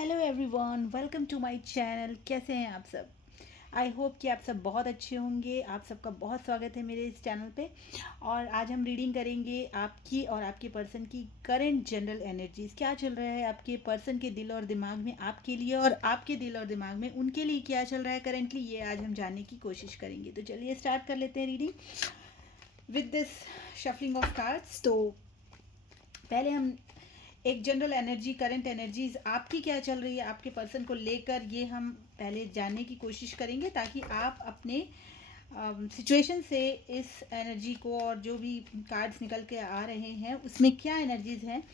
Hello everyone, welcome to my channel. कैसे हैं आप सब? आई होप कि आप सब बहुत अच्छे होंगे। आप सबका बहुत स्वागत है मेरे इस चैनल पे। और आज हम रीडिंग करेंगे आपकी और आपके पर्सन की करंट जनरल एनर्जीज। क्या चल रहा है आपके पर्सन के दिल और दिमाग में आपके लिए, और आपके दिल और दिमाग में उनके लिए क्या चल रहा है करेंटली, ये आज हम जानने की कोशिश करेंगे। तो चलिए स्टार्ट कर लेते हैं reading with this shuffling of cards. तो पहले हम एक जनरल एनर्जी, करंट एनर्जीज आपकी क्या चल रही है आपके पर्सन को लेकर, ये हम पहले जानने की कोशिश करेंगे, ताकि आप अपने सिचुएशन से इस एनर्जी को, और जो भी कार्ड्स निकल के आ रहे हैं उसमें क्या एनर्जीज हैं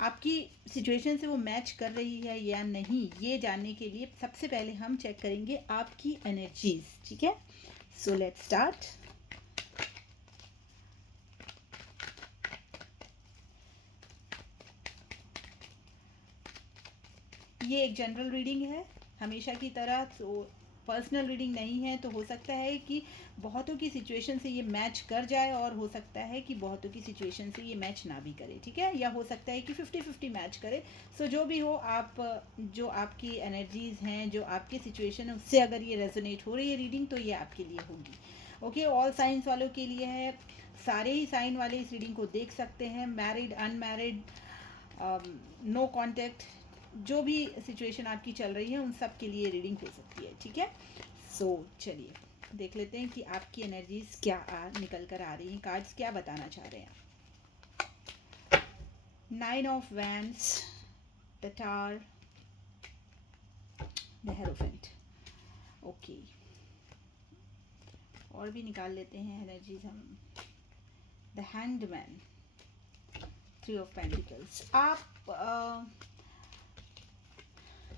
आपकी सिचुएशन से, वो मैच कर रही है या नहीं, ये जानने के लिए सबसे पहले हम चेक करेंगे आपकी एनर्जीज। ठीक है, सो लेट्स स्टार्ट। ये एक जनरल रीडिंग है हमेशा की तरह, तो पर्सनल रीडिंग नहीं है। तो हो सकता है कि बहुतों की सिचुएशन से ये मैच कर जाए, और हो सकता है कि बहुतों की सिचुएशन से ये मैच ना भी करे। ठीक है, या हो सकता है कि 50-50 मैच करे। सो जो भी हो, आप जो आपकी एनर्जीज हैं, जो आपकी सिचुएशन है, उससे अगर ये रेजोनेट हो रही है रीडिंग, तो ये आपके लिए होगी। ओके, ऑल साइंस वालों के लिए है। सारे ही साइन वाले इस रीडिंग को देख सकते हैं, मैरिड, अनमैरिड, नो कांटेक्ट, जो भी सिचुएशन आपकी चल रही है उन सब के लिए रीडिंग हो सकती है। ठीक है, सो चलिए देख लेते हैं कि आपकी एनर्जीज क्या निकल कर आ रही हैं, कार्ड्स क्या बताना चाह रहे हैं। 9 of wands, the tower, the hierophant. Okay, और भी निकाल लेते हैं एनर्जीज हम। The handman, 3 of pentacles. आप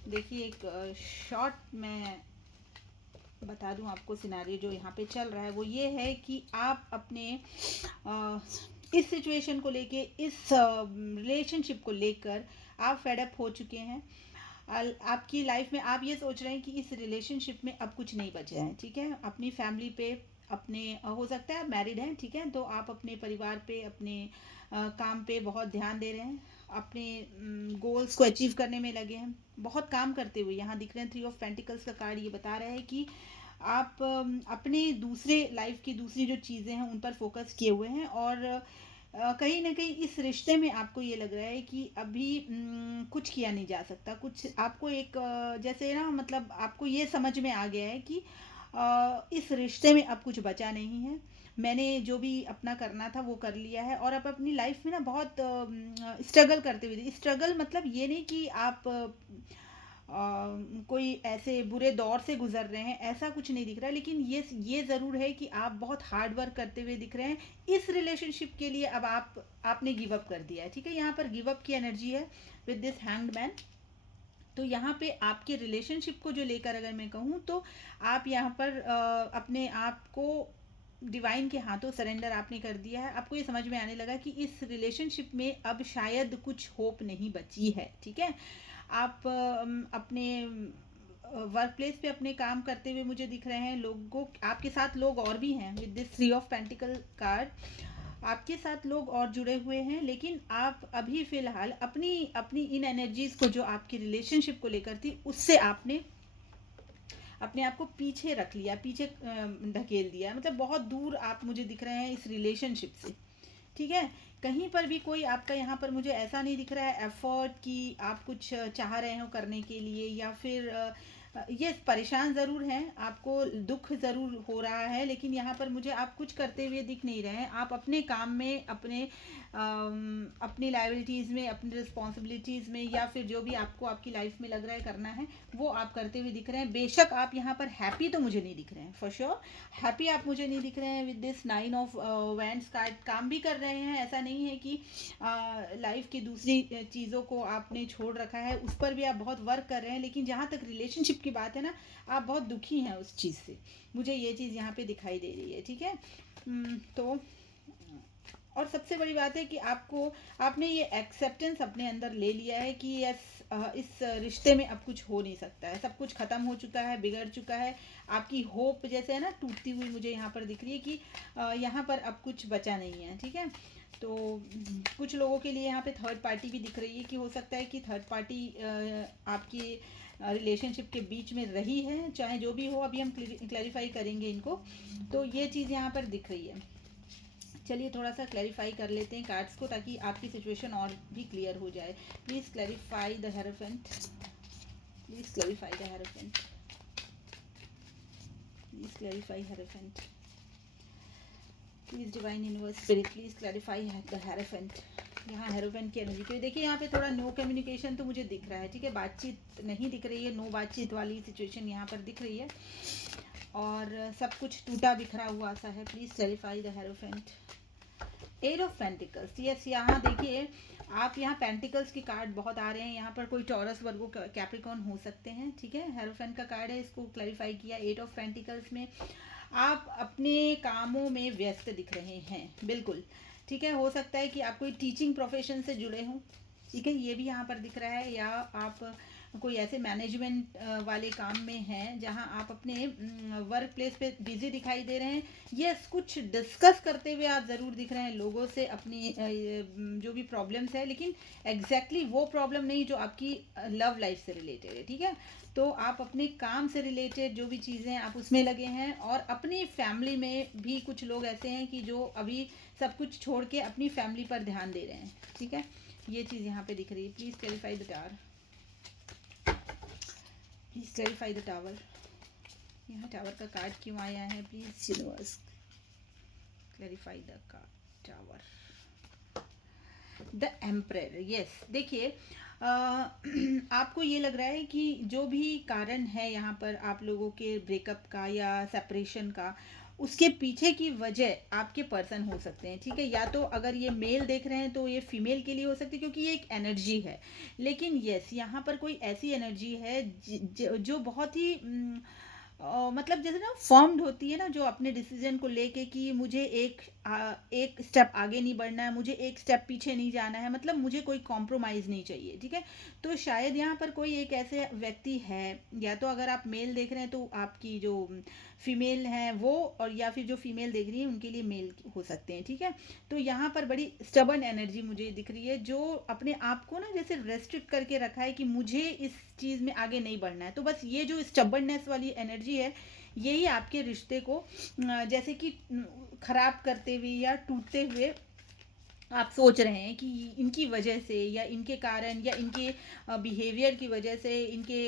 देखिए, एक शॉर्ट में बता दूं आपको, सिनारियो जो यहाँ पे चल रहा है वो ये है कि आप अपने इस सिचुएशन को लेके, इस रिलेशनशिप को लेकर आप फेडअप हो चुके हैं। आपकी लाइफ में आप ये सोच रहे हैं कि इस रिलेशनशिप में अब कुछ नहीं बचा है। ठीक है, अपनी फैमिली पे, अपने हो सकता है आप मैरिड हैं, ठीक है, तो आप अपने परिवार पे, अपने काम पे बहुत ध्यान दे रहे हैं, अपने गोल्स को अचीव करने में लगे हैं, बहुत काम करते हुए यहाँ दिख रहे हैं। 3 ऑफ पेंटिकल्स का कार्ड ये बता रहा है कि आप अपने दूसरे लाइफ की दूसरी जो चीज़ें हैं उन पर फोकस किए हुए हैं, और कहीं ना कहीं इस रिश्ते में आपको ये लग रहा है कि अभी कुछ किया नहीं जा सकता। कुछ आपको एक जैसे ना, मतलब आपको ये समझ में आ गया है कि इस रिश्ते में अब कुछ बचा नहीं है। मैंने जो भी अपना करना था वो कर लिया है, और अब अपनी लाइफ में ना बहुत स्ट्रगल करते हुए, स्ट्रगल मतलब ये नहीं कि आप कोई ऐसे बुरे दौर से गुजर रहे हैं, ऐसा कुछ नहीं दिख रहा है। लेकिन ये ज़रूर है कि आप बहुत हार्ड वर्क करते हुए दिख रहे हैं इस रिलेशनशिप के लिए। अब आपने गिव अप कर दिया है। ठीक है, यहाँ पर गिव अप की एनर्जी है विद दिस हैंग्ड मैन। तो यहाँ पे आपके रिलेशनशिप को जो लेकर अगर मैं कहूँ, तो आप यहाँ पर अपने आप को डिवाइन के हाथों सरेंडर आपने कर दिया है। आपको ये समझ में आने लगा कि इस रिलेशनशिप में अब शायद कुछ होप नहीं बची है। ठीक है, आप अपने वर्क प्लेस पे अपने काम करते हुए मुझे दिख रहे हैं। लोगों, आपके साथ लोग और भी हैं with this 3 of pentacle card. आपके साथ लोग और जुड़े हुए हैं, लेकिन आप अभी फ़िलहाल अपनी अपनी इन एनर्जीज़ को, जो आपकी रिलेशनशिप को लेकर थी, उससे आपने अपने आप को पीछे रख लिया, पीछे ढकेल दिया। मतलब बहुत दूर आप मुझे दिख रहे हैं इस रिलेशनशिप से। ठीक है, कहीं पर भी कोई आपका यहाँ पर मुझे ऐसा नहीं दिख रहा है एफर्ट कि आप कुछ चाह रहे हो करने के लिए, या फिर ये परेशान ज़रूर हैं, आपको दुख ज़रूर हो रहा है, लेकिन यहाँ पर मुझे आप कुछ करते हुए दिख नहीं रहे हैं। आप अपने काम में, अपनी लाइबिलिटीज़ में, अपनी रिस्पॉन्सिबिलिटीज़ में, या फिर जो भी आपको आपकी लाइफ में लग रहा है करना है, वो आप करते हुए दिख रहे हैं। बेशक आप यहाँ पर हैप्पी तो मुझे नहीं दिख रहे हैं, फॉर श्योर हैप्पी आप मुझे नहीं दिख रहे हैं। With this 9 of wands card, काम भी कर रहे हैं, ऐसा नहीं है कि लाइफ की दूसरी चीज़ों को आपने छोड़ रखा है, उस पर भी आप बहुत वर्क कर रहे हैं। लेकिन जहाँ तक रिलेशनशिप की बात है ना, आप बहुत दुखी हैं उस चीज़ से, मुझे ये चीज़ यहाँ पे दिखाई दे रही है। ठीक है, तो और सबसे बड़ी बात है कि आपने ये एक्सेप्टेंस अपने अंदर ले लिया है कि यस, इस रिश्ते में अब कुछ हो नहीं सकता है, सब कुछ ख़त्म हो चुका है, बिगड़ चुका है। आपकी होप जैसे है ना, टूटती हुई मुझे यहाँ पर दिख रही है कि यहाँ पर अब कुछ बचा नहीं है। ठीक है, तो कुछ लोगों के लिए यहाँ पे थर्ड पार्टी भी दिख रही है कि हो सकता है कि थर्ड पार्टी आपकी रिलेशनशिप के बीच में रही है, चाहे जो भी हो, अभी हम क्लैरिफाई करेंगे इनको। तो ये चीज़ यहाँ पर दिख रही है। चलिए थोड़ा सा क्लैरिफाई कर लेते हैं कार्ड्स को, ताकि आपकी सिचुएशन और भी क्लियर हो जाए। Please clarify the hierophant, please clarify the hierophant, please clarify hierophant, please divine universe spirit please clarify the hierophant. यहाँ हेरोफेंट की एनर्जी क्योंकि देखिए यहाँ पे थोड़ा नो कम्युनिकेशन तो मुझे दिख रहा है, ठीक है, बातचीत नहीं दिख रही है, नो बातचीत वाली सिचुएशन यहाँ पर दिख रही है, और सब कुछ टूटा बिखरा हुआ सा है। Please clarify the hierophant. Eight of pentacles, yes, यहाँ देखिए आप यहाँ पेंटिकल्स की कार्ड बहुत आ रहे हैं। यहाँ पर कोई टॉरस वर्गो कैप्रिकॉर्न हो सकते हैं, ठीक है, हेरोफेंट का कार्ड है, इसको क्लैरिफाई किया। एट ऑफ पेंटिकल्स में आप अपने कामों में व्यस्त दिख रहे हैं, बिल्कुल, ठीक है। हो सकता है कि आप कोई टीचिंग प्रोफेशन से जुड़े हों, ठीक है, ये भी यहाँ पर दिख रहा है, या आप कोई ऐसे मैनेजमेंट वाले काम में हैं जहाँ आप अपने वर्क प्लेस पे बिजी दिखाई दे रहे हैं। यस, कुछ डिस्कस करते हुए आप ज़रूर दिख रहे हैं लोगों से अपनी जो भी प्रॉब्लम्स है, लेकिन एग्जैक्टली वो प्रॉब्लम नहीं जो आपकी लव लाइफ से रिलेटेड है, ठीक है। तो आप अपने काम से रिलेटेड जो भी चीज़ें हैं आप उसमें लगे हैं, और अपनी फैमिली में भी कुछ लोग ऐसे हैं कि जो अभी सब कुछ छोड़ के अपनी फैमिली पर ध्यान दे रहे हैं, ठीक है, ये चीज़ यहाँ पे दिख रही है। Please clarify the tower, please clarify the tower. यहाँ टावर का कार्ड क्यों आया है? Please universe clarify the tower. The emperor, yes, देखिए आपको ये लग रहा है कि जो भी कारण है यहाँ पर आप लोगों के ब्रेकअप का या सेपरेशन का, उसके पीछे की वजह आपके पर्सन हो सकते हैं, ठीक है। या तो अगर ये मेल देख रहे हैं तो ये फीमेल के लिए हो सकती है, क्योंकि ये एक एनर्जी है। लेकिन यस, यहाँ पर कोई ऐसी एनर्जी है जो बहुत ही मतलब जैसे ना फॉर्म्ड होती है ना, जो अपने डिसीजन को लेके कि मुझे एक स्टेप आगे नहीं बढ़ना है, मुझे एक स्टेप पीछे नहीं जाना है, मतलब मुझे कोई कॉम्प्रोमाइज़ नहीं चाहिए, ठीक है। तो शायद यहाँ पर कोई एक ऐसे व्यक्ति है, या तो अगर आप मेल देख रहे हैं तो आपकी जो फीमेल है वो, और या फिर जो फीमेल देख रही है उनके लिए मेल हो सकते हैं, ठीक है। तो यहाँ पर बड़ी स्टबर्न एनर्जी मुझे दिख रही है, जो अपने आप को ना जैसे रेस्ट्रिक्ट करके रखा है कि मुझे इस चीज़ में आगे नहीं बढ़ना है। तो बस ये जो स्टबर्ननेस वाली एनर्जी है, यही आपके रिश्ते को जैसे कि खराब करते हुए या टूटते हुए आप सोच रहे हैं कि इनकी वजह से, या इनके कारण, या इनके बिहेवियर की वजह से, इनके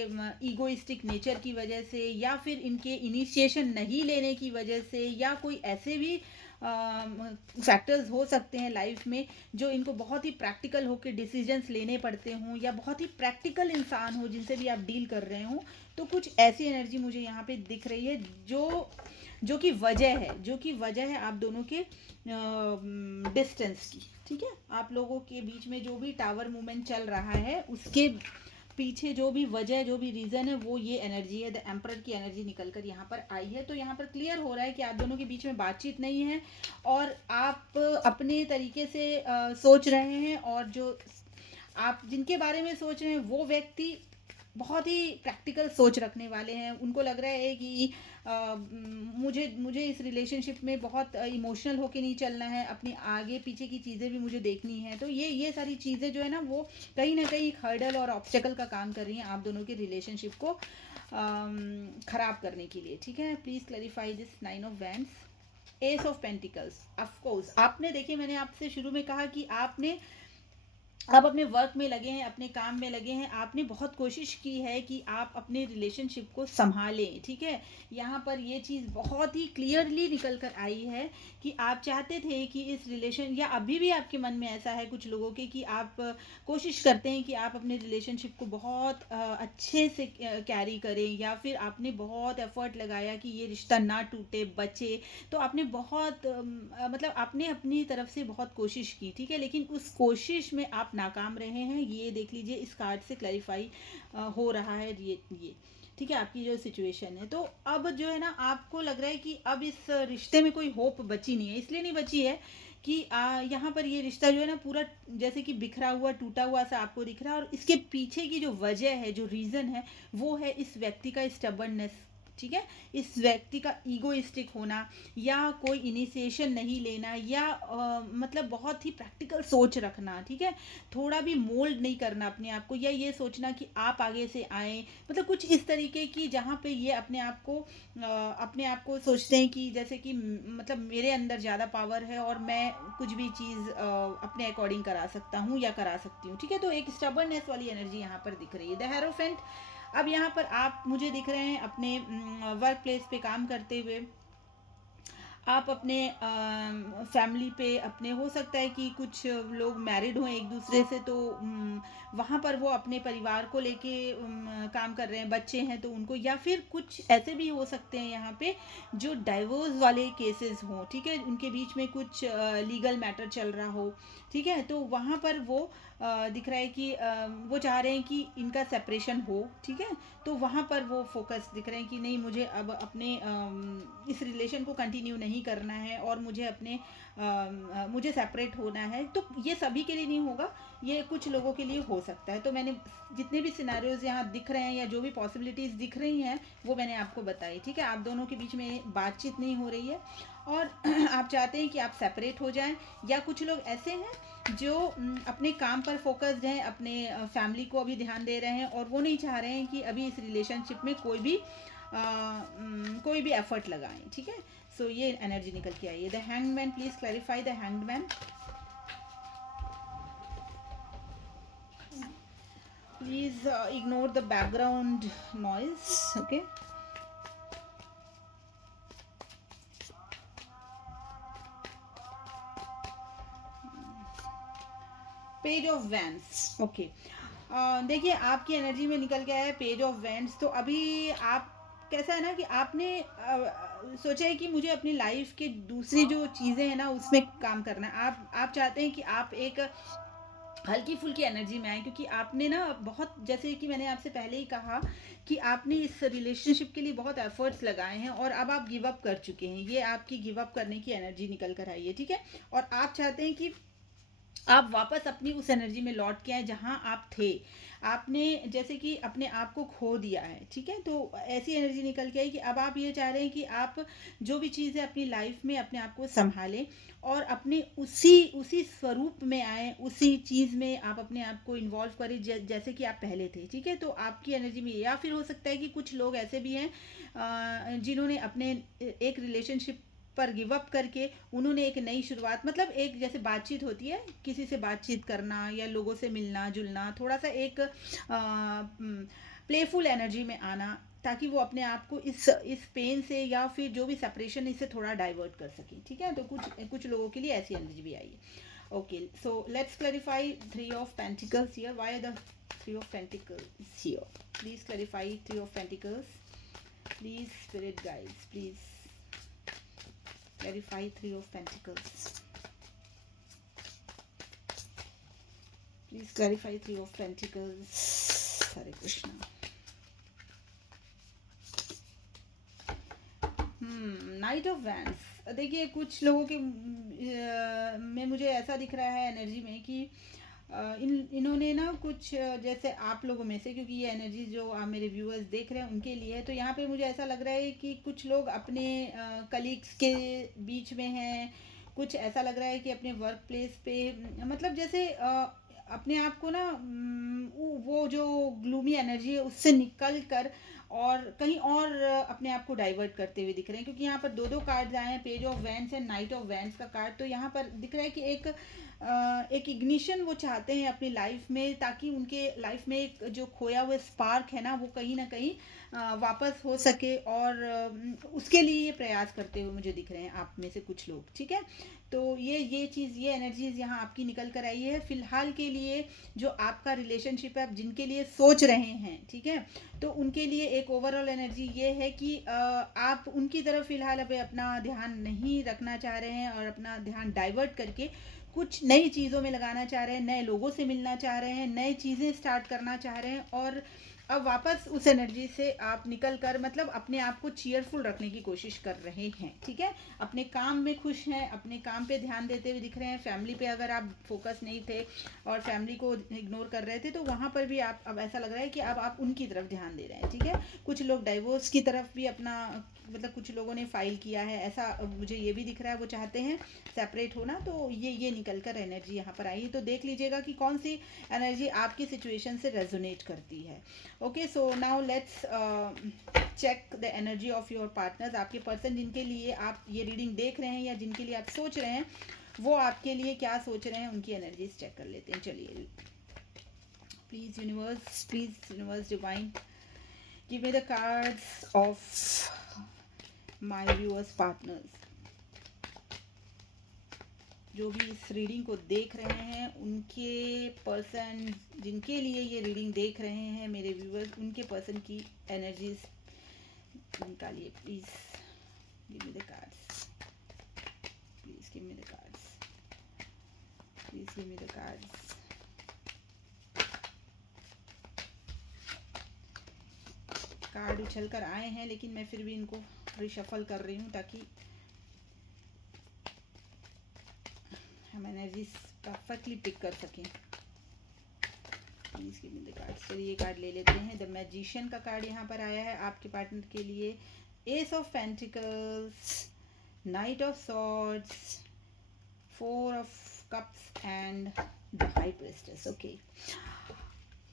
ईगोइस्टिक नेचर की वजह से, या फिर इनके इनिशिएशन नहीं लेने की वजह से, या कोई ऐसे भी फैक्टर्स हो सकते हैं लाइफ में जो इनको बहुत ही प्रैक्टिकल होकर डिसीजंस लेने पड़ते हों, या बहुत ही प्रैक्टिकल इंसान हो जिनसे भी आप डील कर रहे हो। तो कुछ ऐसी एनर्जी मुझे यहाँ पे दिख रही है जो कि वजह है आप दोनों के डिस्टेंस की, ठीक है। आप लोगों के बीच में जो भी टावर मूवमेंट चल रहा है उसके पीछे जो भी वजह, जो भी रीज़न है, वो ये एनर्जी है। द एम्परर की एनर्जी निकल कर यहाँ पर आई है। तो यहाँ पर क्लियर हो रहा है कि आप दोनों के बीच में बातचीत नहीं है, और आप अपने तरीके से सोच रहे हैं, और जो आप जिनके बारे में सोच रहे हैं वो व्यक्ति बहुत ही प्रैक्टिकल सोच रखने वाले हैं। उनको लग रहा है कि मुझे इस रिलेशनशिप में बहुत इमोशनल होके नहीं चलना है, अपनी आगे पीछे की चीज़ें भी मुझे देखनी है। तो ये सारी चीज़ें जो है ना, वो कहीं ना कहीं एक हर्डल और ऑब्स्टेकल का काम कर रही हैं आप दोनों के रिलेशनशिप को ख़राब करने के लिए, ठीक है। Please clarify this nine of wands. S of pentacles, of course आपने, देखिए मैंने आपसे शुरू में कहा कि आप अपने वर्क में लगे हैं, अपने काम में लगे हैं, आपने बहुत कोशिश की है कि आप अपने रिलेशनशिप को संभालें, ठीक है। यहाँ पर ये चीज़ बहुत ही क्लियरली निकल कर आई है कि आप चाहते थे कि इस रिलेशन, या अभी भी आपके मन में ऐसा है कुछ लोगों के, कि आप कोशिश करते हैं कि आप अपने रिलेशनशिप को बहुत अच्छे से कैरी करें, या फिर आपने बहुत एफर्ट लगाया कि ये रिश्ता ना टूटे, बचे। तो आपने बहुत मतलब आपने अपनी तरफ से बहुत कोशिश की, ठीक है, लेकिन उस कोशिश में आप नाकाम रहे हैं। ये देख लीजिए, इस कार्ड से क्लैरिफाई हो रहा है ये ठीक है, आपकी जो सिचुएशन है। तो अब जो है ना, आपको लग रहा है कि अब इस रिश्ते में कोई होप बची नहीं है। इसलिए नहीं बची है कि यहाँ पर ये रिश्ता जो है ना, पूरा जैसे कि बिखरा हुआ, टूटा हुआ सा आपको दिख रहा है, और इसके पीछे की जो वजह है, जो रीज़न है, वो है इस व्यक्ति का स्टबर्ननेस, ठीक है। इस व्यक्ति का ईगोइस्टिक होना या कोई इनिशिएशन नहीं लेना या मतलब बहुत ही प्रैक्टिकल सोच रखना, ठीक है। थोड़ा भी मोल्ड नहीं करना अपने आप को, या ये सोचना कि आप आगे से आए, मतलब कुछ इस तरीके की जहाँ पे ये अपने आप को सोचते हैं कि जैसे कि मतलब मेरे अंदर ज़्यादा पावर है और मैं कुछ भी चीज़ अपने अकॉर्डिंग करा सकता हूँ या करा सकती हूँ, ठीक है। तो एक स्टबर्ननेस वाली एनर्जी यहाँ पर दिख रही है, द हेरोफेंट। अब यहाँ पर आप मुझे दिख रहे हैं अपने वर्क प्लेस पे काम करते हुए, आप अपने फैमिली पे अपने, हो सकता है कि कुछ लोग मैरिड हों एक दूसरे से, तो वहाँ पर वो अपने परिवार को लेके काम कर रहे हैं, बच्चे हैं तो उनको, या फिर कुछ ऐसे भी हो सकते हैं यहाँ पे जो डाइवोर्स वाले केसेस हों, ठीक है, उनके बीच में कुछ लीगल मैटर चल रहा हो, ठीक है। तो वहाँ पर वो दिख रहा है कि वो चाह रहे हैं कि इनका सेपरेशन हो, ठीक है। तो वहाँ पर वो फोकस दिख रहे हैं कि नहीं, मुझे अब अपने इस रिलेशन को कंटिन्यू नहीं करना है और मुझे सेपरेट होना है। तो ये सभी के लिए नहीं होगा, ये कुछ लोगों के लिए हो सकता है। तो मैंने जितने भी सिनेरियोज यहाँ दिख रहे हैं या जो भी पॉसिबिलिटीज़ दिख रही हैं वो मैंने आपको बताई, ठीक है। आप दोनों के बीच में बातचीत नहीं हो रही है और आप चाहते हैं कि आप सेपरेट हो जाएं, या कुछ लोग ऐसे हैं जो अपने काम पर फोकस्ड हैं, अपने फैमिली को अभी ध्यान दे रहे हैं और वो नहीं चाह रहे हैं कि अभी इस रिलेशनशिप में कोई भी एफर्ट लगाएं, ठीक है। सो ये एनर्जी निकल के आई है। The hangman, please clarify the hangman. Please ignore the background noise, okay. Page of wands, okay. देखिए आपकी एनर्जी में निकल के आया है पेज ऑफ वैंड्स। तो अभी आप, कैसा है ना कि आपने सोचा है कि मुझे अपनी लाइफ के दूसरी जो चीज़ें हैं ना उसमें काम करना है। आप चाहते हैं कि आप एक हल्की फुल्की एनर्जी में आए, क्योंकि आपने ना बहुत, जैसे कि मैंने आपसे पहले ही कहा कि आपने इस रिलेशनशिप के लिए बहुत एफर्ट्स लगाए हैं और अब आप गिव अप कर चुके हैं। ये आपकी गिव अप करने की एनर्जी निकल कर आई है, ठीक है। और आप चाहते हैं कि आप वापस अपनी उस एनर्जी में लौट के आए जहाँ आप थे। आपने जैसे कि अपने आप को खो दिया है, ठीक है। तो ऐसी एनर्जी निकल के आई कि अब आप ये चाह रहे हैं कि आप जो भी चीज़ है अपनी लाइफ में अपने आप को संभालें और अपने उसी स्वरूप में आए, उसी चीज़ में आप अपने आप को इन्वॉल्व करें जैसे कि आप पहले थे, ठीक है। तो आपकी एनर्जी में, या फिर हो सकता है कि कुछ लोग ऐसे भी हैं जिन्होंने अपने एक रिलेशनशिप पर गिव अप करके उन्होंने एक नई शुरुआत, मतलब एक जैसे बातचीत होती है, किसी से बातचीत करना या लोगों से मिलना जुलना, थोड़ा सा एक प्लेफुल एनर्जी में आना, ताकि वो अपने आप को इस पेन से या फिर जो भी सेपरेशन, इससे थोड़ा डाइवर्ट कर सकें, ठीक है। तो कुछ लोगों के लिए ऐसी एनर्जी भी आई है, okay. So let's clarify three of pentacles here. Why the three of pentacles here? Please clarify three of pentacles, please spirit guides, please clarify three of pentacles, please clarify three of pentacles, Hare Krishna। Night of wands. देखिए कुछ लोगों के में मुझे ऐसा दिख रहा है एनर्जी में कि इन्होंने ना कुछ जैसे आप लोगों में से, क्योंकि ये एनर्जी जो आप मेरे व्यूअर्स देख रहे हैं उनके लिए है, तो यहाँ पे मुझे ऐसा लग रहा है कि कुछ लोग अपने कलीग्स के बीच में हैं, कुछ ऐसा लग रहा है कि अपने वर्क प्लेस पे, मतलब जैसे अपने आप को ना वो जो ग्लूमी एनर्जी है उससे निकल कर और कहीं और अपने आप को डाइवर्ट करते हुए दिख रहे हैं, क्योंकि यहाँ पर दो कार्ड्स आए हैं, page of wands and night of wands का कार्ड। तो यहाँ पर दिख रहा है कि एक इग्निशन वो चाहते हैं अपनी लाइफ में, ताकि उनके लाइफ में एक जो खोया हुआ स्पार्क है ना वो कहीं ना कहीं वापस हो सके, और उसके लिए ये प्रयास करते हुए मुझे दिख रहे हैं आप में से कुछ लोग, ठीक है। तो ये चीज़, ये एनर्जीज यहाँ आपकी निकल कर आई है फिलहाल के लिए। जो आपका रिलेशनशिप है, आप जिनके लिए सोच रहे हैं, ठीक है, तो उनके लिए एक ओवरऑल एनर्जी ये है कि आप उनकी तरफ फिलहाल अभी अपना ध्यान नहीं रखना चाह रहे हैं और अपना ध्यान डाइवर्ट करके कुछ नई चीज़ों में लगाना चाह रहे हैं, नए लोगों से मिलना चाह रहे हैं, नए चीज़ें स्टार्ट करना चाह रहे हैं, और अब वापस उस एनर्जी से आप निकल कर मतलब अपने आप को चीयरफुल रखने की कोशिश कर रहे हैं, ठीक है। अपने काम में खुश हैं, अपने काम पे ध्यान देते हुए दिख रहे हैं। फैमिली पे अगर आप फोकस नहीं थे और फैमिली को इग्नोर कर रहे थे, तो वहाँ पर भी आप अब ऐसा लग रहा है कि अब आप उनकी तरफ ध्यान दे रहे हैं, ठीक है। कुछ लोग डाइवोर्स की तरफ भी अपना मतलब कुछ लोगों ने फाइल किया है, ऐसा मुझे ये भी दिख रहा है। वो चाहते हैं सेपरेट होना, तो ये निकल कर एनर्जी यहाँ पर आई। तो देख लीजिएगा कि कौन सी एनर्जी आपकी सिचुएशन से रेजोनेट करती है। Okay, so now let's check the energy of your partners. आपके पर्सन जिनके लिए आप ये रीडिंग देख रहे हैं या जिनके लिए आप सोच रहे हैं, वो आपके लिए क्या सोच रहे हैं, उनकी एनर्जीज चेक कर लेते हैं। चलिए, please universe divine, give me the cards of my viewers partners. जो भी इस रीडिंग को देख रहे हैं, उनके पर्सन जिनके लिए ये रीडिंग देख रहे हैं मेरे व्यूअर्स, उनके पर्सन की एनर्जीज निकालिए please. Give me the cards, please give me the cards, please give me the cards. Card उछल कर आए हैं, लेकिन मैं फिर भी इनको रिशफल कर रही हूँ ताकि हम एनर्जीज परफेक्टली पिक कर सकें। Please give me the cards. चलिए, ये कार्ड ले लेते हैं। द मैजिशियन का कार्ड यहाँ पर आया है आपके पार्टनर के लिए। S of pentacles, night of swords, four of cups and the high priestess. Okay,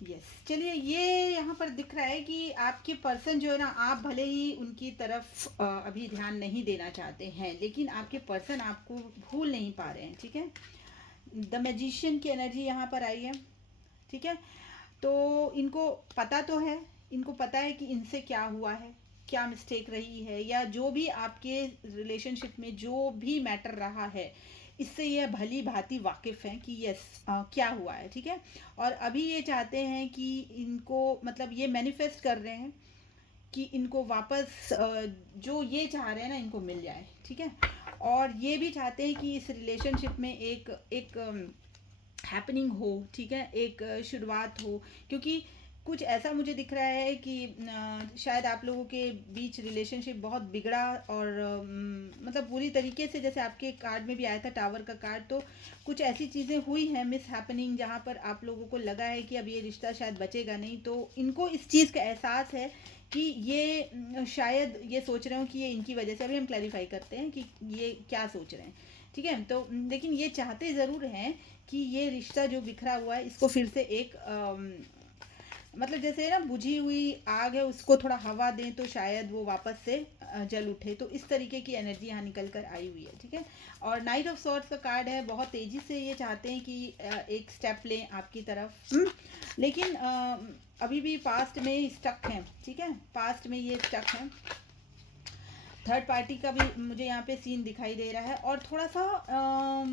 yes. चलिए, ये यहाँ पर दिख रहा है कि आपके पर्सन जो है ना, आप भले ही उनकी तरफ अभी ध्यान नहीं देना चाहते हैं, लेकिन आपके पर्सन आपको भूल नहीं पा रहे हैं, ठीक है। द मैजिशियन की एनर्जी यहाँ पर आई है, ठीक है। तो इनको पता तो है, इनको पता है कि इनसे क्या हुआ है, क्या मिस्टेक रही है, या जो भी आपके रिलेशनशिप में जो भी मैटर रहा है, इससे ये भली भांति वाकिफ़ हैं कि यस क्या हुआ है, ठीक है। और अभी ये चाहते हैं कि इनको मतलब ये मैनिफेस्ट कर रहे हैं कि इनको वापस जो ये चाह रहे हैं ना, इनको मिल जाए, ठीक है। और ये भी चाहते हैं कि इस रिलेशनशिप में एक हैपनिंग हो, ठीक है, एक शुरुआत हो। क्योंकि कुछ ऐसा मुझे दिख रहा है कि शायद आप लोगों के बीच रिलेशनशिप बहुत बिगड़ा और मतलब पूरी तरीके से, जैसे आपके कार्ड में भी आया था टावर का कार्ड, तो कुछ ऐसी चीज़ें हुई हैं मिस हैपनिंग, जहाँ पर आप लोगों को लगा है कि अब ये रिश्ता शायद बचेगा नहीं। तो इनको इस चीज़ का एहसास है कि ये शायद ये सोच रहे हो कि ये इनकी वजह से। अभी हम क्लैरिफाई करते हैं कि ये क्या सोच रहे हैं, ठीक है। तो लेकिन ये चाहते ज़रूर हैं कि ये रिश्ता जो बिखरा हुआ है, इसको फिर से एक मतलब जैसे ना बुझी हुई आग है, उसको थोड़ा हवा दें तो शायद वो वापस से जल उठे। तो इस तरीके की एनर्जी यहाँ निकल कर आई हुई है, ठीक है। और नाइट ऑफ सॉर्ड्स का कार्ड है। बहुत तेज़ी से ये चाहते हैं कि एक स्टेप लें आपकी तरफ, लेकिन अभी भी पास्ट में स्टक हैं, ठीक है। पास्ट में ये स्टक हैं। थर्ड पार्टी का भी मुझे यहाँ पे सीन दिखाई दे रहा है, और थोड़ा सा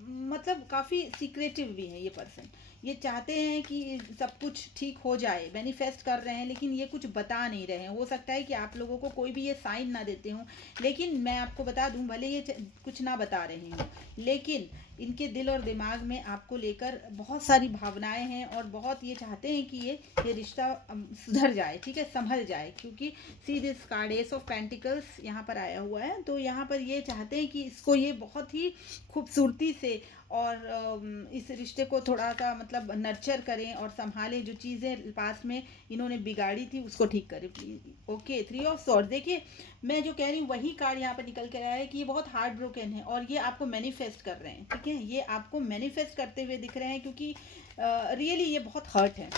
मतलब काफ़ी सीक्रेटिव भी है ये पर्सन। ये चाहते हैं कि सब कुछ ठीक हो जाए, मैनिफेस्ट कर रहे हैं, लेकिन ये कुछ बता नहीं रहे हैं। हो सकता है कि आप लोगों को कोई भी ये साइन ना देते हों, लेकिन मैं आपको बता दूं, भले ये कुछ ना बता रहे हों, लेकिन इनके दिल और दिमाग में आपको लेकर बहुत सारी भावनाएं हैं, और बहुत ये चाहते हैं कि ये रिश्ता सुधर जाए, ठीक है, संभल जाए। क्योंकि see this card S of pentacles यहाँ पर आया हुआ है, तो यहाँ पर ये चाहते हैं कि इसको ये बहुत ही खूबसूरती से और इस रिश्ते को थोड़ा सा मतलब नर्चर करें और संभालें। जो चीज़ें पास में इन्होंने बिगाड़ी थी, उसको ठीक करें प्लीज। Okay, 3 of swords. देखिए, मैं जो कह रही हूँ वही कार्ड यहाँ पर निकल कर आया है कि ये बहुत हार्ट ब्रोकन है, और ये आपको मैनिफेस्ट कर रहे हैं, ठीक है। ये आपको मैनिफेस्ट करते हुए दिख रहे हैं, क्योंकि रियली ये बहुत हर्ट है,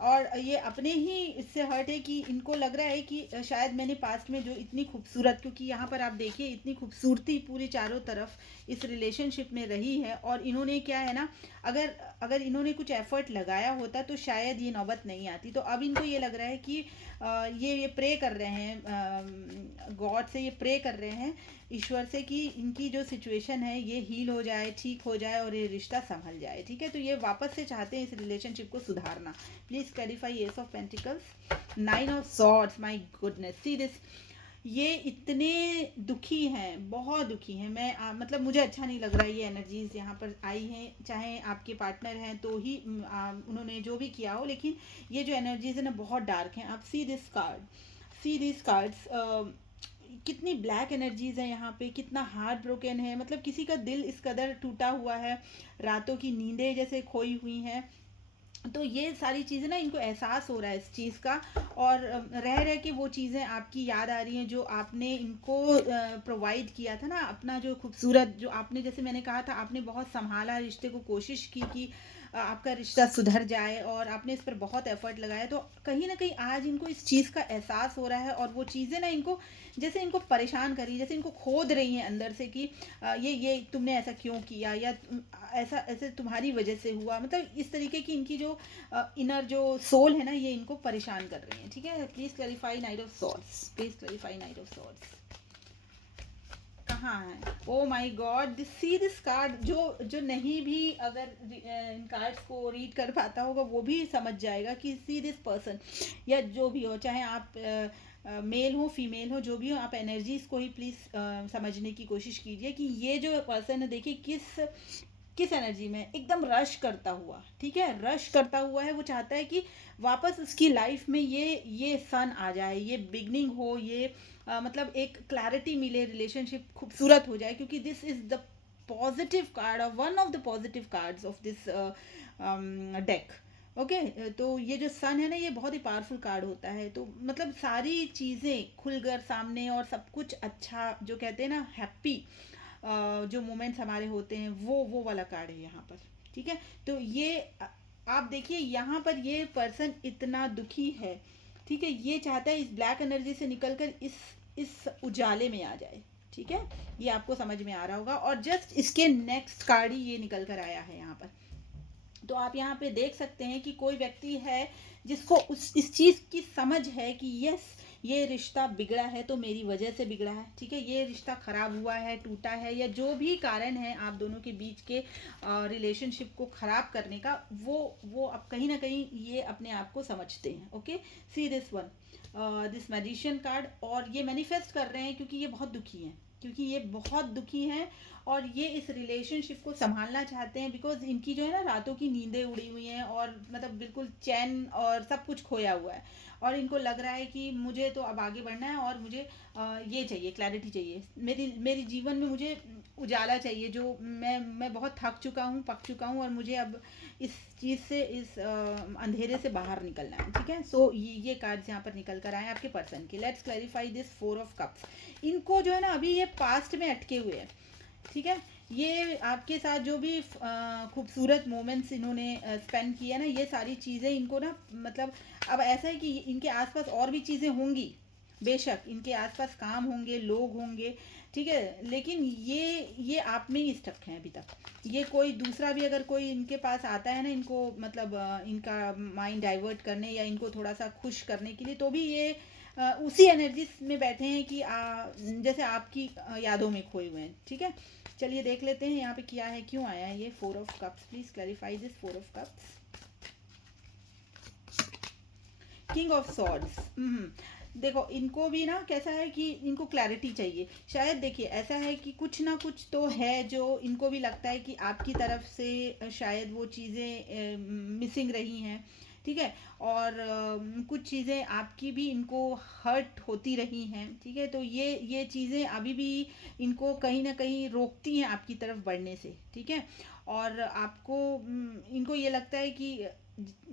और ये अपने ही इससे हर्ट है कि इनको लग रहा है कि शायद मैंने पास्ट में जो इतनी खूबसूरत, क्योंकि यहाँ पर आप देखिए इतनी खूबसूरती पूरी चारों तरफ इस रिलेशनशिप में रही है, और इन्होंने क्या है ना, अगर अगर इन्होंने कुछ एफर्ट लगाया होता तो शायद ये नौबत नहीं आती। तो अब इनको ये लग रहा है कि ये प्रे कर रहे हैं गॉड से, ये प्रे कर रहे हैं ईश्वर से कि इनकी जो सिचुएशन है ये हील हो जाए, ठीक हो जाए, और ये रिश्ता संभल जाए, ठीक है। तो ये वापस से चाहते हैं इस रिलेशनशिप को सुधारना। Please clarify S of pentacles, 9 of swords. My goodness, see this, ये इतने दुखी हैं, बहुत दुखी हैं। मैं मतलब मुझे अच्छा नहीं लग रहा है ये एनर्जीज यहाँ पर आई हैं, चाहे आपके पार्टनर हैं तो ही उन्होंने जो भी किया हो, लेकिन ये जो एनर्जीज है ना बहुत डार्क हैं। आप see this card, see this cards, कितनी ब्लैक एनर्जीज है यहाँ पे, कितना हार्ट ब्रोकन है, मतलब किसी का दिल इस कदर टूटा हुआ है, रातों की नींदें जैसे खोई हुई हैं। तो ये सारी चीज़ें ना, इनको एहसास हो रहा है इस चीज़ का, और रह रह के वो चीज़ें आपकी याद आ रही हैं जो आपने इनको प्रोवाइड किया था ना, अपना जो खूबसूरत, जो आपने, जैसे मैंने कहा था, आपने बहुत संभाला रिश्ते को, कोशिश की कि आपका रिश्ता सुधर जाए, और आपने इस पर बहुत एफर्ट लगाया। तो कहीं ना कहीं आज इनको इस चीज़ का एहसास हो रहा है, और वो चीज़ें ना इनको, जैसे इनको परेशान कर रही, जैसे इनको खोद रही हैं अंदर से कि ये तुमने ऐसा क्यों किया, या ऐसा ऐसे तुम्हारी वजह से हुआ, मतलब इस तरीके की इनकी जो इनर जो सोल है ना, ये इनको परेशान कर रही है। ठीक है, please clarify night of swords, please clarify night of swords कहाँ है। Oh my God, this, see this card, जो जो नहीं भी अगर इन कार्ड्स को रीड कर पाता होगा वो भी समझ जाएगा कि सी दिस पर्सन, या जो भी हो, चाहे आप मेल हो फीमेल हो, जो भी हो, आप एनर्जीज को ही प्लीज समझने की कोशिश कीजिए कि ये जो पर्सन है, देखिए किस किस एनर्जी में, एकदम रश करता हुआ, ठीक है, रश करता हुआ है। वो चाहता है कि वापस उसकी लाइफ में ये सन आ जाए, ये बिगनिंग हो, ये मतलब एक क्लैरिटी मिले, रिलेशनशिप खूबसूरत हो जाए, क्योंकि this is the positive card, और one of the positive cards of this deck. Okay, तो ये जो सन है ना, ये बहुत ही पावरफुल कार्ड होता है। तो मतलब सारी चीज़ें खुलकर सामने, और सब कुछ अच्छा, जो कहते हैं ना हैप्पी, जो मोमेंट्स हमारे होते हैं, वो वाला कार्ड है यहाँ पर। ठीक है, तो ये आप देखिए यहाँ पर ये पर्सन इतना दुखी है। ठीक है, ये चाहता है इस ब्लैक एनर्जी से निकलकर इस उजाले में आ जाए। ठीक है, ये आपको समझ में आ रहा होगा, और जस्ट इसके नेक्स्ट कार्ड ही ये निकल कर आया है यहाँ पर। तो आप यहाँ पे देख सकते हैं कि कोई व्यक्ति है जिसको इस चीज़ की समझ है कि यस, ये रिश्ता बिगड़ा है तो मेरी वजह से बिगड़ा है। ठीक है, ये रिश्ता खराब हुआ है, टूटा है, या जो भी कारण है आप दोनों के बीच के रिलेशनशिप को खराब करने का, वो अब कहीं ना कहीं ये अपने आप को समझते हैं। Okay, see this one, this magician card, और ये मैनिफेस्ट कर रहे हैं क्योंकि ये बहुत दुखी हैं, क्योंकि ये बहुत दुखी हैं, और ये इस रिलेशनशिप को संभालना चाहते हैं, बिकॉज इनकी जो है ना रातों की नींदें उड़ी हुई हैं, और मतलब बिल्कुल चैन और सब कुछ खोया हुआ है, और इनको लग रहा है कि मुझे तो अब आगे बढ़ना है, और मुझे ये चाहिए, क्लैरिटी चाहिए, मेरी जीवन में मुझे उजाला चाहिए, जो मैं बहुत थक चुका हूँ, पक चुका हूँ, और मुझे अब इस चीज़ से, इस अंधेरे से बाहर निकलना है। ठीक है, सो ये कार्ड्स यहाँ पर निकल कर आए आपके पर्सन के। Let's clarify this four of cups. इनको जो है ना अभी ये पास्ट में अटके हुए हैं। ठीक है, ये आपके साथ जो भी खूबसूरत मोमेंट्स इन्होंने स्पेंड किए ना, ये सारी चीज़ें इनको ना, मतलब अब ऐसा है कि इनके आसपास और भी चीज़ें होंगी, बेशक इनके आसपास काम होंगे, लोग होंगे, ठीक है, लेकिन ये आप में ही स्टक हैं अभी तक। ये कोई दूसरा भी अगर कोई इनके पास आता है ना, इनको मतलब इनका माइंड डाइवर्ट करने, या इनको थोड़ा सा खुश करने के लिए, तो भी ये उसी एनर्जी में बैठे हैं कि जैसे आपकी यादों में खोए हुए हैं। ठीक है, चलिए देख लेते हैं यहाँ पे क्या है, क्यों आया है ये four of cups. Please clarify this four of cups. King of swords. देखो इनको भी ना कैसा है कि इनको क्लैरिटी चाहिए, शायद देखिए ऐसा है कि कुछ ना कुछ तो है जो इनको भी लगता है कि आपकी तरफ से शायद वो चीज़ें मिसिंग रही हैं। ठीक है, और कुछ चीज़ें आपकी भी इनको हर्ट होती रही हैं। ठीक है, तो ये चीज़ें अभी भी इनको कहीं ना कहीं रोकती हैं आपकी तरफ बढ़ने से। ठीक है, और आपको इनको ये लगता है कि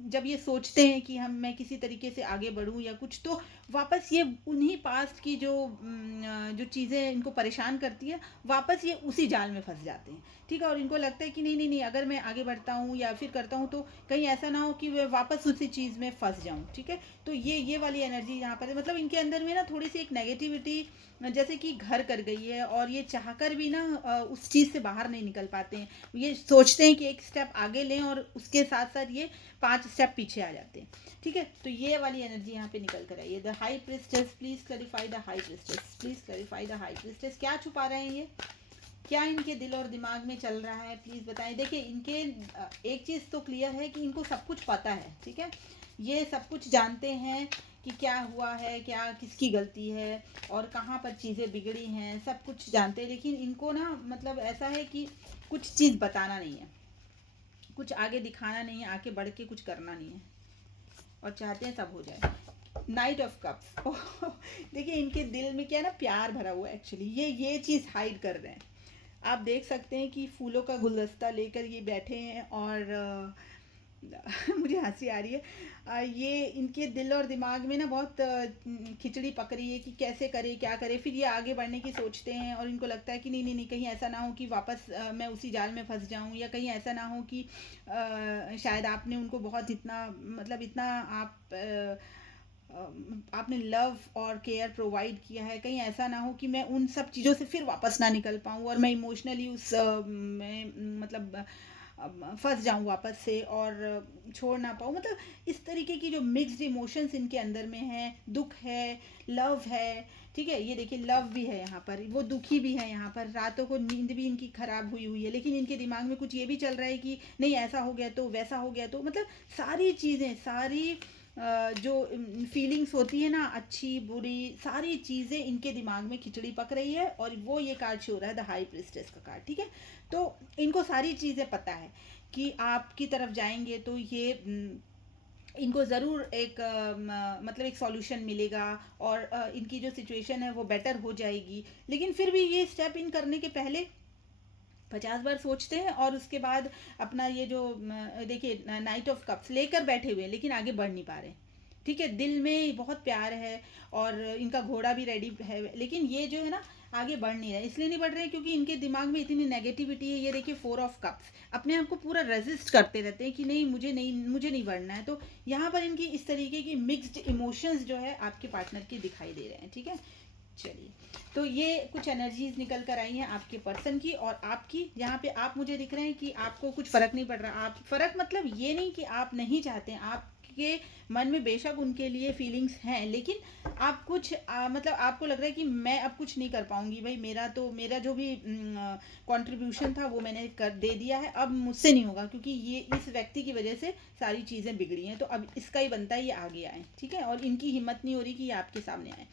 जब ये सोचते हैं कि मैं किसी तरीके से आगे बढ़ूं या कुछ, तो वापस ये उन्हीं पास्ट की जो चीज़ें इनको परेशान करती हैं, वापस ये उसी जाल में फंस जाते हैं। ठीक है, और इनको लगता है कि नहीं नहीं नहीं, अगर मैं आगे बढ़ता हूँ या फिर करता हूँ तो कहीं ऐसा ना हो कि मैं वापस उसी चीज़ में फंस जाऊँ। ठीक है, तो ये वाली एनर्जी यहाँ पर है, मतलब इनके अंदर में ना थोड़ी सी एक नेगेटिविटी जैसे कि घर कर गई है, और ये चाहकर भी ना उस चीज़ से बाहर नहीं निकल पाते हैं। ये सोचते हैं कि एक स्टेप आगे लें, और उसके साथ साथ ये 5 स्टेप पीछे आ जाते हैं। ठीक है, तो ये वाली एनर्जी यहाँ पे निकल कर आई है। The high priestess, please clarify the high priestess, please clarify the high priestess. क्या छुपा रहे हैं ये, क्या इनके दिल और दिमाग में चल रहा है, प्लीज बताएं। देखिए इनके एक चीज़ तो क्लियर है कि इनको सब कुछ पता है। ठीक है, ये सब कुछ जानते हैं कि क्या हुआ है, क्या किसकी गलती है और कहाँ पर चीज़ें बिगड़ी हैं, सब कुछ जानते हैं। लेकिन इनको ना मतलब ऐसा है कि कुछ चीज़ बताना नहीं है, कुछ आगे दिखाना नहीं है, आगे बढ़ के कुछ करना नहीं है और चाहते हैं सब हो जाए। नाइट ऑफ कप्स देखिए इनके दिल में क्या है ना, प्यार भरा हुआ है एक्चुअली। ये चीज़ हाइड कर रहे हैं। आप देख सकते हैं कि फूलों का गुलदस्ता लेकर ये बैठे हैं और मुझे हंसी आ रही है। ये इनके दिल और दिमाग में ना बहुत खिचड़ी पक रही है कि कैसे करे, क्या करे। फिर ये आगे बढ़ने की सोचते हैं और इनको लगता है कि नहीं नहीं नहीं, कहीं ऐसा ना हो कि वापस मैं उसी जाल में फंस जाऊं, या कहीं ऐसा ना हो कि शायद आपने उनको बहुत इतना मतलब इतना आपने लव और केयर प्रोवाइड किया है, कहीं ऐसा ना हो कि मैं उन सब चीज़ों से फिर वापस ना निकल पाऊँ और मैं इमोशनली उस में मतलब फंस जाऊं वापस से और छोड़ ना पाऊँ। मतलब इस तरीके की जो मिक्स्ड इमोशंस इनके अंदर में है, दुख है, लव है। ठीक है, ये देखिए लव भी है यहाँ पर, वो दुखी भी है यहाँ पर, रातों को नींद भी इनकी खराब हुई हुई है, लेकिन इनके दिमाग में कुछ ये भी चल रहा है कि नहीं ऐसा हो गया तो वैसा हो गया तो। मतलब सारी चीज़ें, सारी जो फीलिंग्स होती है ना, अच्छी बुरी सारी चीज़ें इनके दिमाग में खिचड़ी पक रही है। और वो ये कार्ड शो रहा है, द हाई प्रिस्टेस का कार्ड। ठीक है, तो इनको सारी चीज़ें पता है कि आपकी तरफ जाएंगे तो ये इनको ज़रूर एक मतलब एक सॉल्यूशन मिलेगा और इनकी जो सिचुएशन है वो बेटर हो जाएगी। लेकिन फिर भी ये स्टेप इन करने के पहले 50 बार सोचते हैं और उसके बाद अपना ये जो देखिए नाइट ऑफ कप्स लेकर बैठे हुए हैं लेकिन आगे बढ़ नहीं पा रहे। ठीक है, दिल में बहुत प्यार है और इनका घोड़ा भी रेडी है, लेकिन ये जो है ना आगे बढ़ नहीं रहे। इसलिए नहीं बढ़ रहे क्योंकि इनके दिमाग में इतनी नेगेटिविटी है। ये देखिए 4 ऑफ कप्स, अपने आप को पूरा रेजिस्ट करते रहते हैं कि नहीं मुझे नहीं बढ़ना है। तो यहाँ पर इनकी इस तरीके की मिक्स्ड इमोशंस जो है आपके पार्टनर की दिखाई दे रहे हैं। ठीक है, चलिए, तो ये कुछ एनर्जीज निकल कर आई हैं आपके पर्सन की और आपकी। यहाँ पे आप मुझे दिख रहे हैं कि आपको कुछ फर्क नहीं पड़ रहा। आप फर्क मतलब ये नहीं कि आप नहीं चाहते हैं, आपके मन में बेशक उनके लिए फीलिंग्स हैं, लेकिन आप कुछ मतलब आपको लग रहा है कि मैं अब कुछ नहीं कर पाऊंगी भाई, मेरा जो भी कंट्रीब्यूशन था वो मैंने कर दे दिया है, अब मुझसे नहीं होगा क्योंकि ये इस व्यक्ति की वजह से सारी चीज़ें बिगड़ी हैं, तो अब इसका ही बनता है ये आगे आए। ठीक है, और इनकी हिम्मत नहीं हो रही कि ये आपके सामने आए।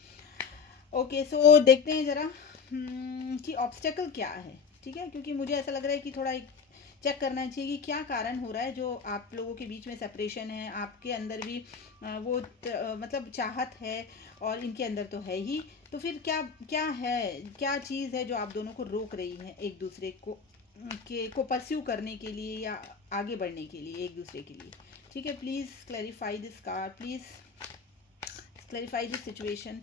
ओके, सो देखते हैं ज़रा कि ऑब्स्टेकल क्या है। ठीक है, क्योंकि मुझे ऐसा लग रहा है कि थोड़ा एक चेक करना चाहिए कि क्या कारण हो रहा है जो आप लोगों के बीच में सेपरेशन है। आपके अंदर भी मतलब चाहत है और इनके अंदर तो है ही। तो फिर क्या क्या है, क्या चीज़ है जो आप दोनों को रोक रही है एक दूसरे को परस्यू करने के लिए या आगे बढ़ने के लिए एक दूसरे के लिए। ठीक है, please clarify this card, please clarify this situation,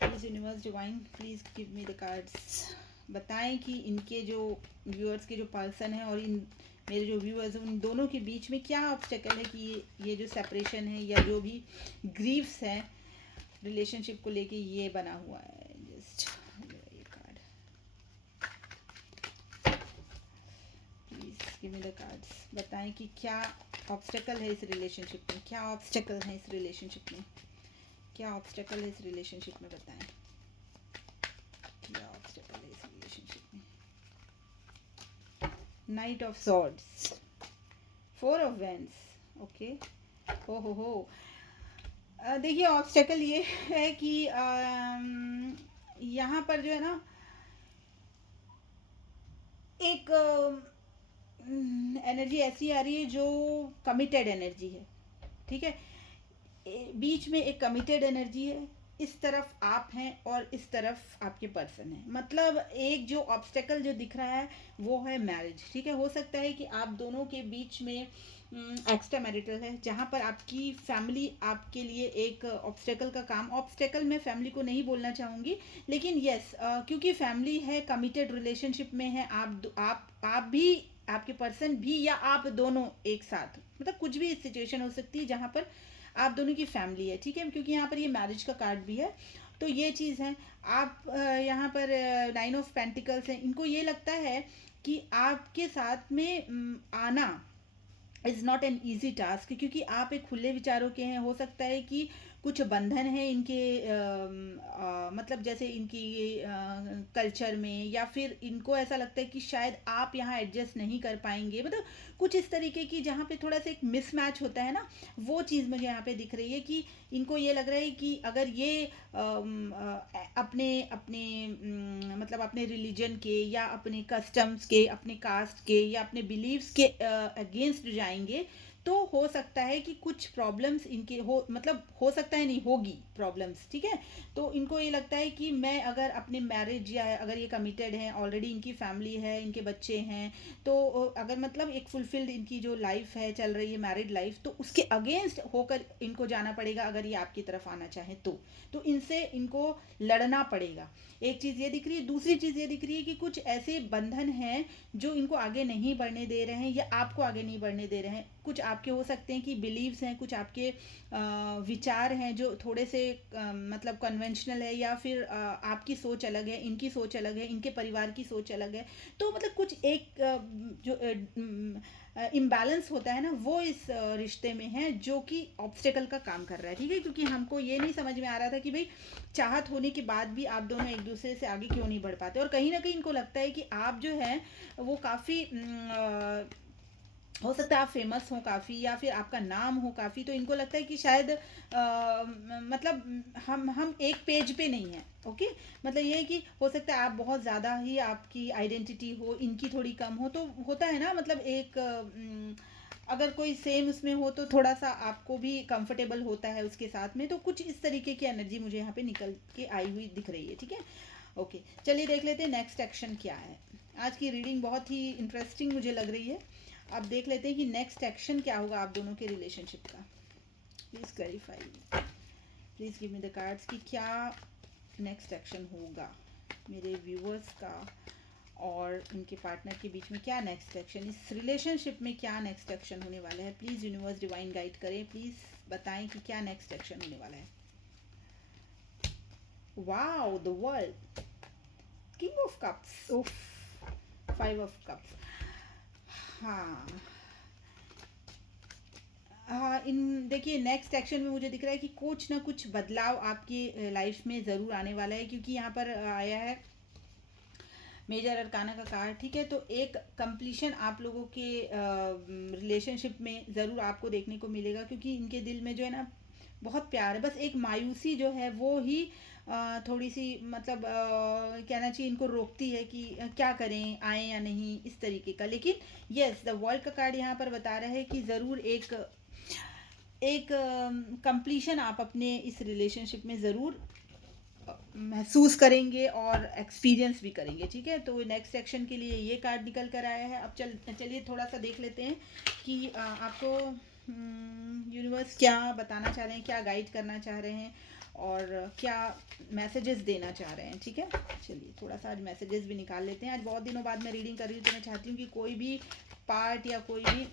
please universe divine, please give me the cards. बताएं कि इनके जो व्यूअर्स के जो पर्सन है और इन मेरे जो व्यूअर्स हैं उन दोनों के बीच में क्या ऑब्स्टेकल है कि ये जो सेपरेशन है या जो भी ग्रीव्स हैं रिलेशनशिप को लेके ये बना हुआ है। जस्ट ये card, please give me the cards. बताएं कि क्या ऑब्स्टेकल है इस रिलेशनशिप में, क्या ऑब्स्टेकल है इस रिलेशनशिप में, क्या ऑब्स्टेकल है इस रिलेशनशिप में। बताएं क्या ऑब्स्टेकल है इस रिलेशनशिप में। Knight of swords, 4 of wands. Okay, हो देखिए ऑब्स्टेकल ये है कि यहाँ पर जो है ना एक एनर्जी ऐसी आ रही है जो कमिटेड एनर्जी है। ठीक है, बीच में एक कमिटेड एनर्जी है। इस तरफ आप हैं और इस तरफ आपके पर्सन है। मतलब एक जो ऑब्स्टेकल जो दिख रहा है वो है मैरिज। ठीक है, हो सकता है कि आप दोनों के बीच में एक्स्ट्रा मैरिटल है, जहाँ पर आपकी फैमिली आपके लिए एक ऑब्स्टेकल का काम। ऑब्स्टेकल मैं फैमिली को नहीं बोलना चाहूँगी, लेकिन यस क्योंकि फैमिली है, कमिटेड रिलेशनशिप में है आप भी, आपके पर्सन भी, या आप दोनों एक साथ। मतलब कुछ भी सिचुएशन हो सकती है जहाँ पर आप दोनों की फैमिली है। ठीक है, क्योंकि यहाँ पर ये मैरिज का कार्ड भी है, तो ये चीज़ है। आप यहाँ पर 9 ऑफ पेंटिकल्स हैं, इनको ये लगता है कि आपके साथ में आना is not an easy task, क्योंकि आप एक खुले विचारों के हैं। हो सकता है कि कुछ बंधन है इनके मतलब जैसे इनकी कल्चर में, या फिर इनको ऐसा लगता है कि शायद आप यहाँ एडजस्ट नहीं कर पाएंगे, मतलब कुछ इस तरीके की जहाँ पे थोड़ा सा एक मिसमैच होता है ना, वो चीज़ मुझे यहाँ पे दिख रही है कि इनको ये लग रहा है कि अगर ये अपने अपने मतलब अपने रिलीजन के या अपने कस्टम्स के, अपने कास्ट के या अपने बिलीव्स के अगेंस्ट जाएंगे, तो हो सकता है कि कुछ प्रॉब्लम्स इनके हो, मतलब हो सकता है नहीं, होगी प्रॉब्लम्स, ठीक है। तो इनको ये लगता है कि मैं अगर अपने मैरिज, या अगर ये कमिटेड हैं ऑलरेडी, इनकी फैमिली है, इनके बच्चे हैं, तो अगर मतलब एक फुलफिल्ड इनकी जो लाइफ है चल रही है मैरिड लाइफ, तो उसके अगेंस्ट होकर इनको जाना पड़ेगा अगर ये आपकी तरफ आना चाहें तो इनसे इनको लड़ना पड़ेगा। एक चीज़ ये दिख रही है। दूसरी चीज़ ये दिख रही है कि कुछ ऐसे बंधन हैं जो इनको आगे नहीं बढ़ने दे रहे हैं, या आपको आगे नहीं बढ़ने दे रहे हैं। कुछ आपके हो सकते हैं कि बिलीव्स हैं, कुछ आपके विचार हैं जो थोड़े से मतलब कन्वेंशनल है, या फिर आपकी सोच अलग है, इनकी सोच अलग है, इनके परिवार की सोच अलग है। तो मतलब कुछ एक जो इम्बैलेंस होता है ना, वो इस रिश्ते में है, जो कि ऑब्स्टेकल का काम कर रहा है, ठीक है। क्योंकि हमको ये नहीं समझ में आ रहा था कि भाई चाहत होने के बाद भी आप दोनों एक दूसरे से आगे क्यों नहीं बढ़ पाते। और कहीं ना कहीं इनको लगता है कि आप जो है वो काफ़ी हो सकता है आप फेमस हो काफ़ी, या फिर आपका नाम हो काफ़ी, तो इनको लगता है कि शायद मतलब हम एक पेज पे नहीं हैं। ओके, मतलब ये है कि हो सकता है आप बहुत ज़्यादा ही आपकी आइडेंटिटी हो, इनकी थोड़ी कम हो, तो होता है ना, मतलब एक अगर कोई सेम उसमें हो तो थोड़ा सा आपको भी कंफर्टेबल होता है उसके साथ में। तो कुछ इस तरीके की एनर्जी मुझे यहाँ पे निकल के आई हुई दिख रही है, ठीक है। ओके, चलिए देख लेते हैं नेक्स्ट एक्शन क्या है। आज की रीडिंग बहुत ही इंटरेस्टिंग मुझे लग रही है। अब देख लेते हैं कि नेक्स्ट एक्शन क्या होगा आप दोनों के रिलेशनशिप का। Please clarify, please give me the cards कि क्या नेक्स्ट एक्शन होगा मेरे व्यूअर्स का और इनके पार्टनर के बीच में। क्या नेक्स्ट एक्शन, इस रिलेशनशिप में क्या नेक्स्ट एक्शन होने वाला है। प्लीज़ यूनिवर्स डिवाइन गाइड करें, प्लीज़ बताएं कि क्या नेक्स्ट एक्शन होने वाला है। Wow, the world, king of cups, of, 5 of cups. हाँ हाँ, इन देखिए नेक्स्ट एक्शन में मुझे दिख रहा है कि कुछ ना कुछ बदलाव आपकी लाइफ में ज़रूर आने वाला है, क्योंकि यहाँ पर आया है मेजर अरकाना का कार्ड, ठीक है। तो एक कंप्लीशन आप लोगों के रिलेशनशिप में ज़रूर आपको देखने को मिलेगा, क्योंकि इनके दिल में जो है ना बहुत प्यार है। बस एक मायूसी जो है वो ही थोड़ी सी मतलब कहना चाहिए इनको रोकती है कि क्या करें, आए या नहीं, इस तरीके का। लेकिन यस, द वर्ल्ड का कार्ड यहाँ पर बता रहा है कि ज़रूर एक एक कंप्लीशन आप अपने इस रिलेशनशिप में ज़रूर महसूस करेंगे और एक्सपीरियंस भी करेंगे, ठीक है। तो नेक्स्ट सेक्शन के लिए ये कार्ड निकल कर आया है। अब चलिए थोड़ा सा देख लेते हैं कि आपको यूनिवर्स क्या बताना चाह रहे हैं, क्या गाइड करना चाह रहे हैं, और क्या मैसेजेस देना चाह रहे हैं, ठीक है। चलिए थोड़ा सा आज मैसेजेस भी निकाल लेते हैं। आज बहुत दिनों बाद मैं रीडिंग कर रही हूँ, तो मैं चाहती हूँ कि कोई भी पार्ट या कोई भी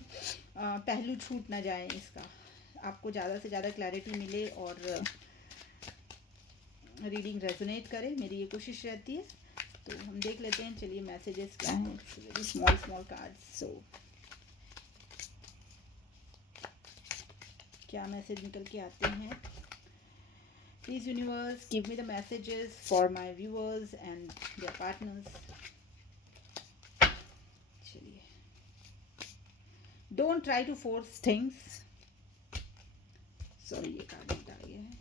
पहलू छूट ना जाए इसका, आपको ज़्यादा से ज़्यादा क्लैरिटी मिले और रीडिंग रेजोनेट करे, मेरी ये कोशिश रहती है। तो हम देख लेते हैं, चलिए मैसेजेस क्या हैं। It's very small small cards, so क्या मैसेज निकल के आते हैं। Please universe give me the messages for my viewers and their partners. चलिए, don't try to force things, sorry ये कार्ड निकाल गया है।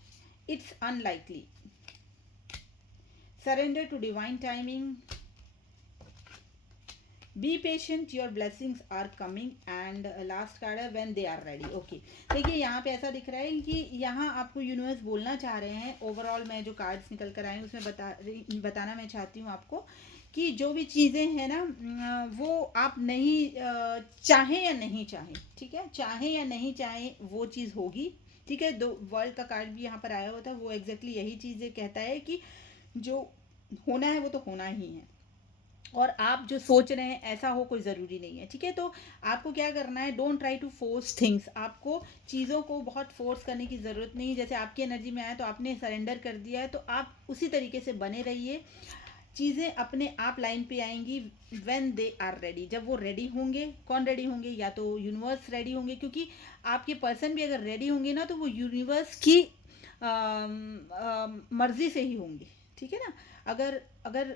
It's unlikely, surrender to divine timing, be patient, your blessings are coming, and last card है when they are ready। okay, देखिए यहाँ पे ऐसा दिख रहा है कि यहाँ आपको यूनिवर्स बोलना चाह रहे हैं। ओवरऑल मैं जो कार्ड्स निकल कर आए उसमें बताना मैं चाहती हूँ आपको कि जो भी चीज़ें हैं ना वो आप नहीं चाहें या नहीं चाहें, ठीक है, चाहें या नहीं चाहें वो चीज़ होगी, ठीक है। दो वर्ल्ड का कार्ड भी यहाँ पर आया होता है, वो एग्जैक्टली यही चीज़ें कहता है कि जो होना है वो तो होना ही है, और आप जो सोच रहे हैं ऐसा हो कोई ज़रूरी नहीं है, ठीक है। तो आपको क्या करना है, don't try to force things. आपको चीज़ों को बहुत फोर्स करने की ज़रूरत नहीं। जैसे आपकी एनर्जी में आया तो आपने सरेंडर कर दिया है, तो आप उसी तरीके से बने रहिए। चीज़ें अपने आप लाइन पे आएंगी व्हेन दे आर रेडी, जब वो रेडी होंगे। कौन रेडी होंगे, या तो यूनिवर्स रेडी होंगे, क्योंकि आपके पर्सन भी अगर रेडी होंगे ना तो वो यूनिवर्स की मर्जी से ही होंगी, ठीक है ना। अगर अगर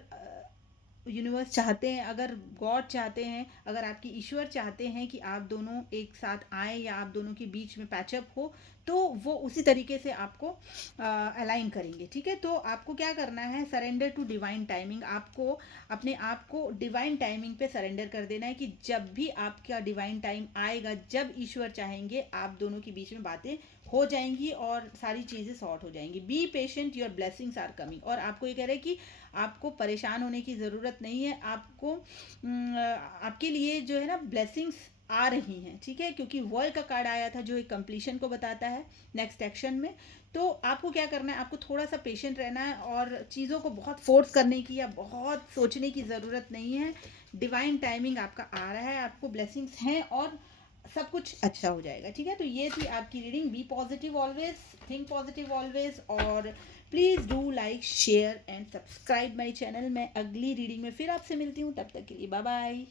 यूनिवर्स चाहते हैं, अगर गॉड चाहते हैं, अगर आपके ईश्वर चाहते हैं कि आप दोनों एक साथ आए या आप दोनों के बीच में पैचअप हो, तो वो उसी तरीके से आपको अलाइन करेंगे, ठीक है। तो आपको क्या करना है, सरेंडर टू डिवाइन टाइमिंग। आपको अपने आप को डिवाइन टाइमिंग पे सरेंडर कर देना है कि जब भी आपका डिवाइन टाइम आएगा, जब ईश्वर चाहेंगे, आप दोनों के बीच में बातें हो जाएंगी और सारी चीज़ें सॉर्ट हो जाएंगी। Be patient, your blessings are coming. और आपको ये कह रहे हैं कि आपको परेशान होने की ज़रूरत नहीं है, आपको आपके लिए जो है ना ब्लेसिंग्स आ रही हैं, ठीक है, क्योंकि वर्ल्ड का कार्ड आया था जो एक कंप्लीशन को बताता है नेक्स्ट एक्शन में। तो आपको क्या करना है, आपको थोड़ा सा पेशेंट रहना है और चीज़ों को बहुत फोर्स करने की या बहुत सोचने की ज़रूरत नहीं है। डिवाइन टाइमिंग आपका आ रहा है, आपको ब्लेसिंग्स हैं और सब कुछ अच्छा हो जाएगा, ठीक है। तो ये थी आपकी reading. Be positive always, think positive always, और please do like, share and subscribe my channel. मैं अगली रीडिंग में फिर आपसे मिलती हूँ, तब तक के लिए बाय बाय।